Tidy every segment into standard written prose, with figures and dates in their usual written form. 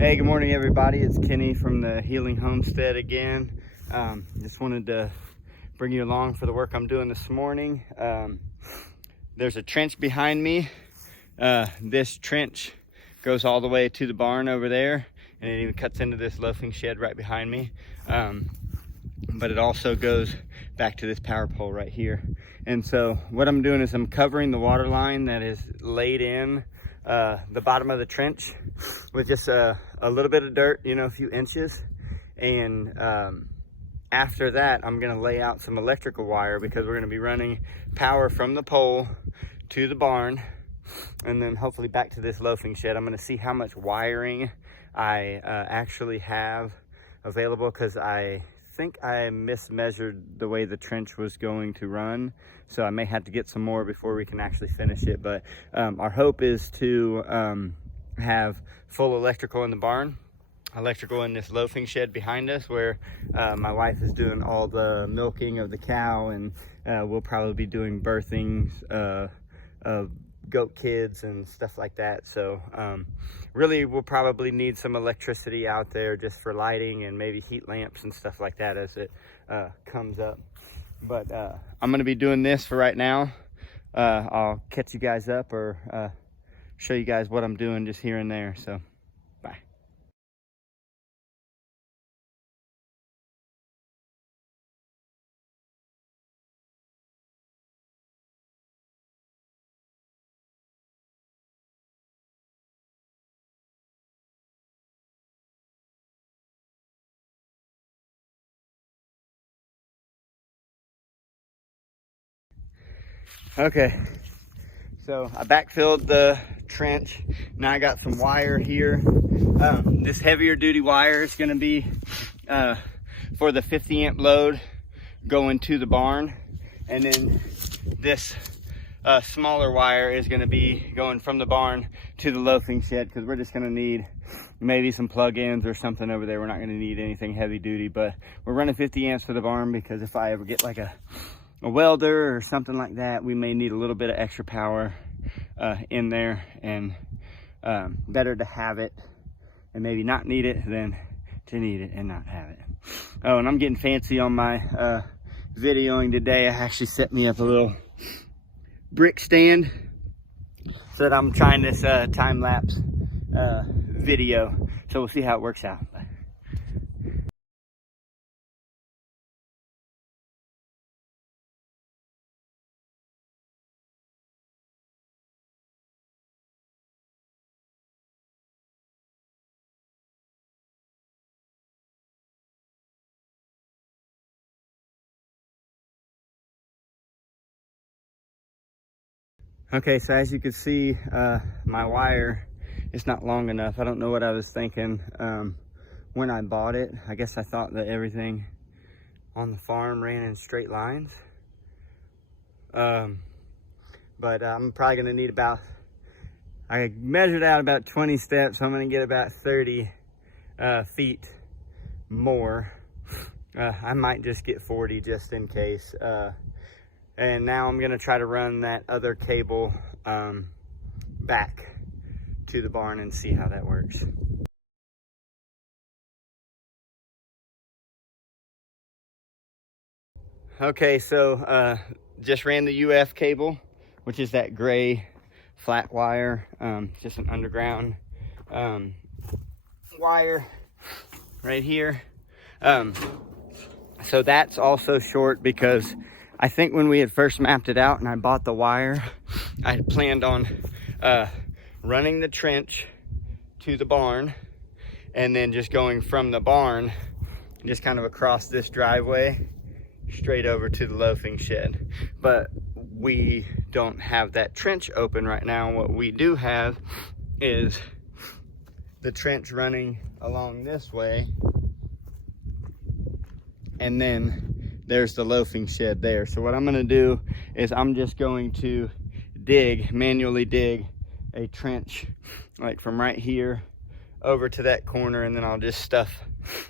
Hey, good morning everybody. It's Kenny from the Healing Homestead again. Just wanted to bring you along for the work I'm doing this morning. There's a trench behind me. This trench goes all the way to the barn over there, and it even cuts into this loafing shed right behind me. But it also goes back to this power pole right here. And so what I'm doing is I'm covering the water line that is laid in the bottom of the trench with just a little bit of dirt, a few inches. And after that, I'm gonna lay out some electrical wire because we're gonna be running power from the pole to the barn and then hopefully back to this loafing shed. I'm gonna see how much wiring I actually have available, because I think I mismeasured the way the trench was going to run, so I may have to get some more before we can actually finish it. But our hope is to have full electrical in the barn, electrical in this loafing shed behind us, where my wife is doing all the milking of the cow, and we'll probably be doing birthings of goat kids and stuff like that. So really we'll probably need some electricity out there just for lighting and maybe heat lamps and stuff like that as it comes up. But I'm gonna be doing this for right now. I'll catch you guys up or show you guys what I'm doing just here and there. So bye. Okay, so I backfilled the trench. Now I got some wire here. This heavier duty wire is going to be for the 50 amp load going to the barn, and then this smaller wire is going to be going from the barn to the loafing shed, because we're just going to need maybe some plug-ins or something over there. We're not going to need anything heavy duty, but we're running 50 amps to the barn because if I ever get like a welder or something like that, we may need a little bit of extra power in there, and better to have it and maybe not need it than to need it and not have it. Oh, and I'm getting fancy on my videoing today. I actually set me up a little brick stand so that I'm trying this time-lapse video, so we'll see how it works out. Okay, so as you can see, my wire is not long enough. I don't know what I was thinking when I bought it. I guess I thought that everything on the farm ran in straight lines. But I'm probably gonna need about, I measured out about 20 steps. So I'm gonna get about 30 feet more. I might just get 40 just in case. And now I'm gonna try to run that other cable back to the barn and see how that works. Okay, so just ran the UF cable, which is that gray flat wire, just an underground wire right here. So that's also short because I think when we had first mapped it out and I bought the wire, I had planned on running the trench to the barn and then just going from the barn just kind of across this driveway straight over to the loafing shed. But we don't have that trench open right now. What we do have is the trench running along this way, and then there's the loafing shed there. So what I'm gonna do is I'm just going to manually dig a trench like from right here over to that corner, and then I'll just stuff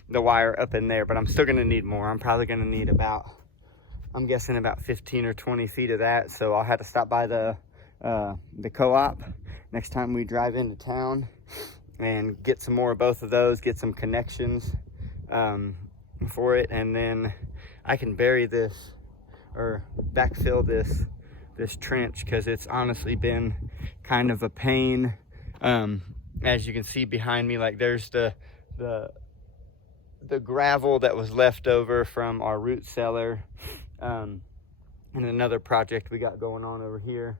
the wire up in there. But I'm still gonna need more. I'm probably gonna need about, I'm guessing about 15 or 20 feet of that. So I'll have to stop by the co-op next time we drive into town and get some more of both of those, get some connections for it, and then I can bury this or backfill this trench, because it's honestly been kind of a pain. As you can see behind me, like there's the gravel that was left over from our root cellar, and another project we got going on over here.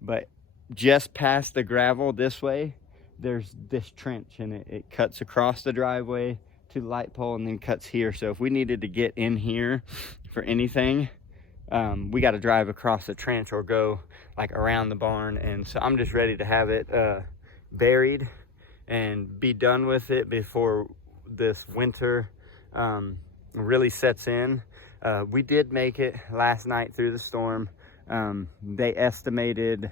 But just past the gravel this way, there's this trench, and it cuts across the driveway to the light pole and then cuts here. So if we needed to get in here for anything, we got to drive across the trench or go like around the barn. And so I'm just ready to have it buried and be done with it before this winter really sets in. We did make it last night through the storm. They estimated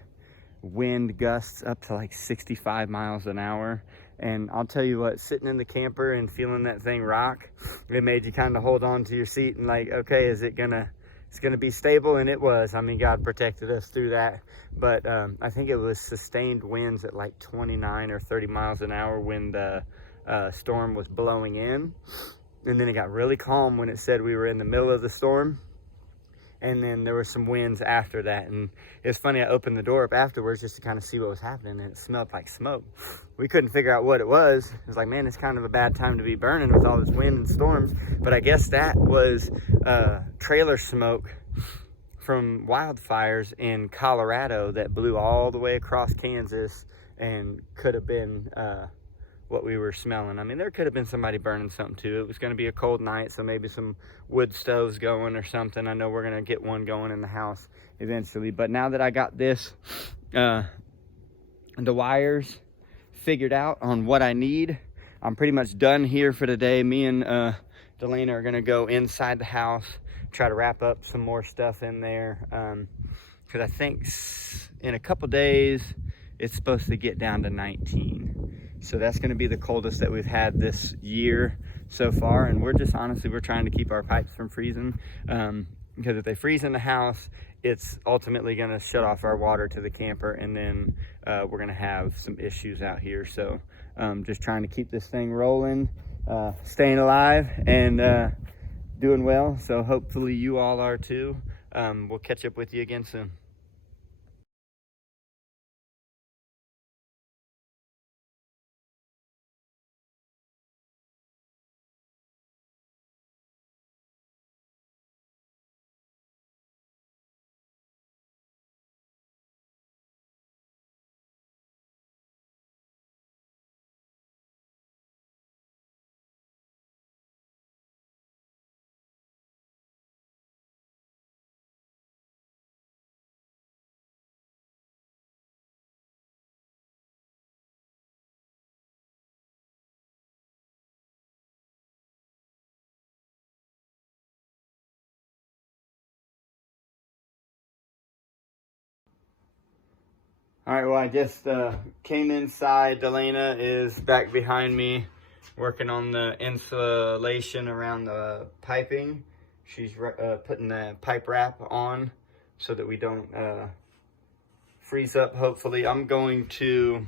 wind gusts up to like 65 miles an hour. And I'll tell you what, sitting in the camper and feeling that thing rock, it made you kind of hold on to your seat and like, okay, it's gonna be stable. And it was. I mean, God protected us through that. But I think it was sustained winds at like 29 or 30 miles an hour when the storm was blowing in. And then it got really calm when it said we were in the middle of the storm. And then there were some winds after that. And it's funny, I opened the door up afterwards just to kind of see what was happening, and it smelled like smoke. We couldn't figure out what it was. It was like, man, it's kind of a bad time to be burning with all this wind and storms. But I guess that was trailer smoke from wildfires in Colorado that blew all the way across Kansas, and could have been what we were smelling. I mean, there could have been somebody burning something too. It was going to be a cold night, so maybe some wood stoves going or something. I know we're going to get one going in the house eventually. But now that I got this, the wires figured out on what I need, I'm pretty much done here for today. Me and Delana are going to go inside the house, try to wrap up some more stuff in there, because I think in a couple days it's supposed to get down to 19. So that's going to be the coldest that we've had this year so far. And we're just, honestly, we're trying to keep our pipes from freezing, because if they freeze in the house, it's ultimately going to shut off our water to the camper, and then we're going to have some issues out here. So just trying to keep this thing rolling, staying alive, and doing well. So hopefully you all are too. We'll catch up with you again soon. All right, well, I just came inside. Delana is back behind me working on the insulation around the piping. She's putting the pipe wrap on so that we don't freeze up, hopefully. I'm going to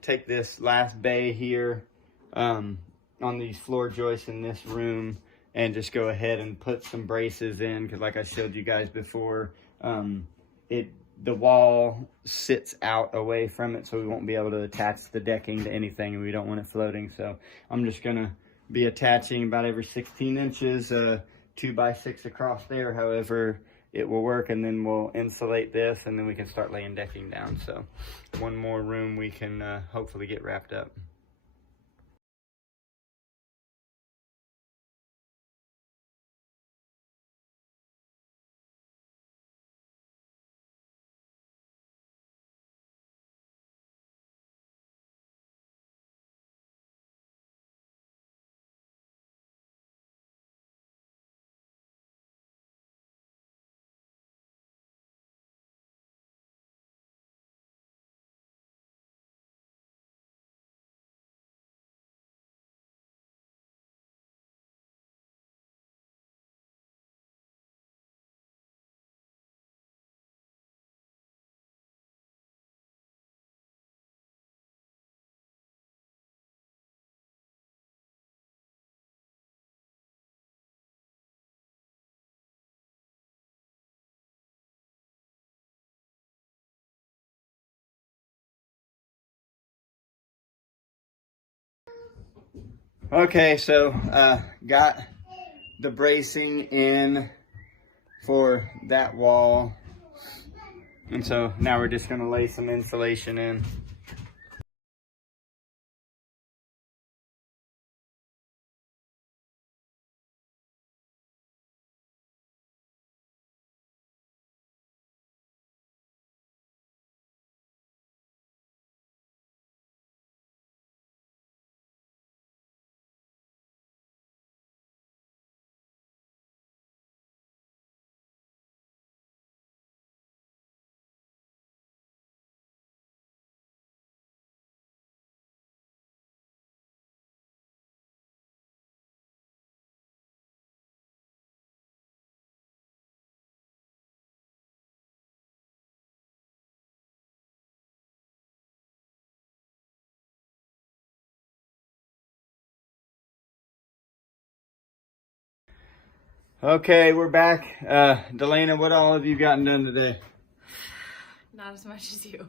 take this last bay here on these floor joists in this room and just go ahead and put some braces in, because like I showed you guys before, the wall sits out away from it, so we won't be able to attach the decking to anything, and we don't want it floating. So I'm just gonna be attaching about every 16 inches, 2x6 across there, however it will work, and then we'll insulate this, and then we can start laying decking down. So one more room we can hopefully get wrapped up. Okay, so got the bracing in for that wall. And so now we're just gonna lay some insulation in. Okay, we're back. Delana, what all have you gotten done today? Not as much as you.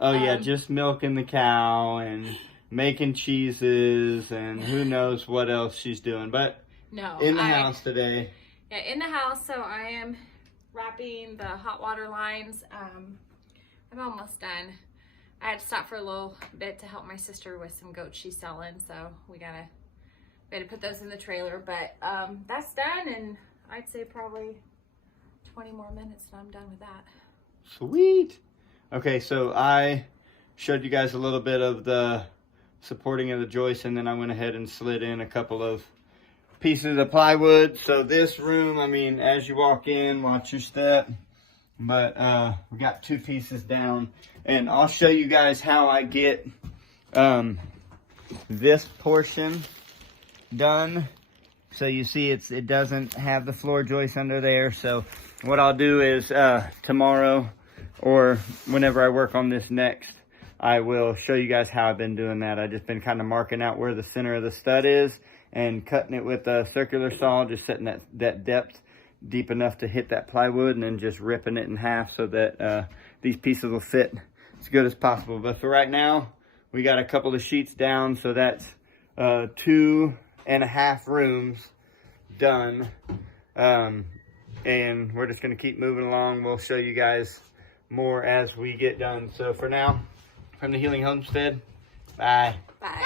Oh yeah, just milking the cow and making cheeses and who knows what else she's doing. But no, in the house today. Yeah, in the house. So I am wrapping the hot water lines. I'm almost done. I had to stop for a little bit to help my sister with some goats she's selling. So we had to put those in the trailer. But that's done, and I'd say probably 20 more minutes and I'm done with that. Sweet. Okay, so I showed you guys a little bit of the supporting of the joist, and then I went ahead and slid in a couple of pieces of plywood. So this room, I mean, as you walk in, watch your step. But we got 2 pieces down, and I'll show you guys how I get this portion done. So you see it doesn't have the floor joist under there. So what I'll do is tomorrow or whenever I work on this next, I will show you guys how I've been doing that. I've just been kind of marking out where the center of the stud is and cutting it with a circular saw, just setting that depth deep enough to hit that plywood, and then just ripping it in half so that these pieces will fit as good as possible. But for right now, we got a couple of sheets down, so that's 2.5 rooms done. And we're just gonna keep moving along. We'll show you guys more as we get done. So for now, from the Healing Homestead, bye. Bye.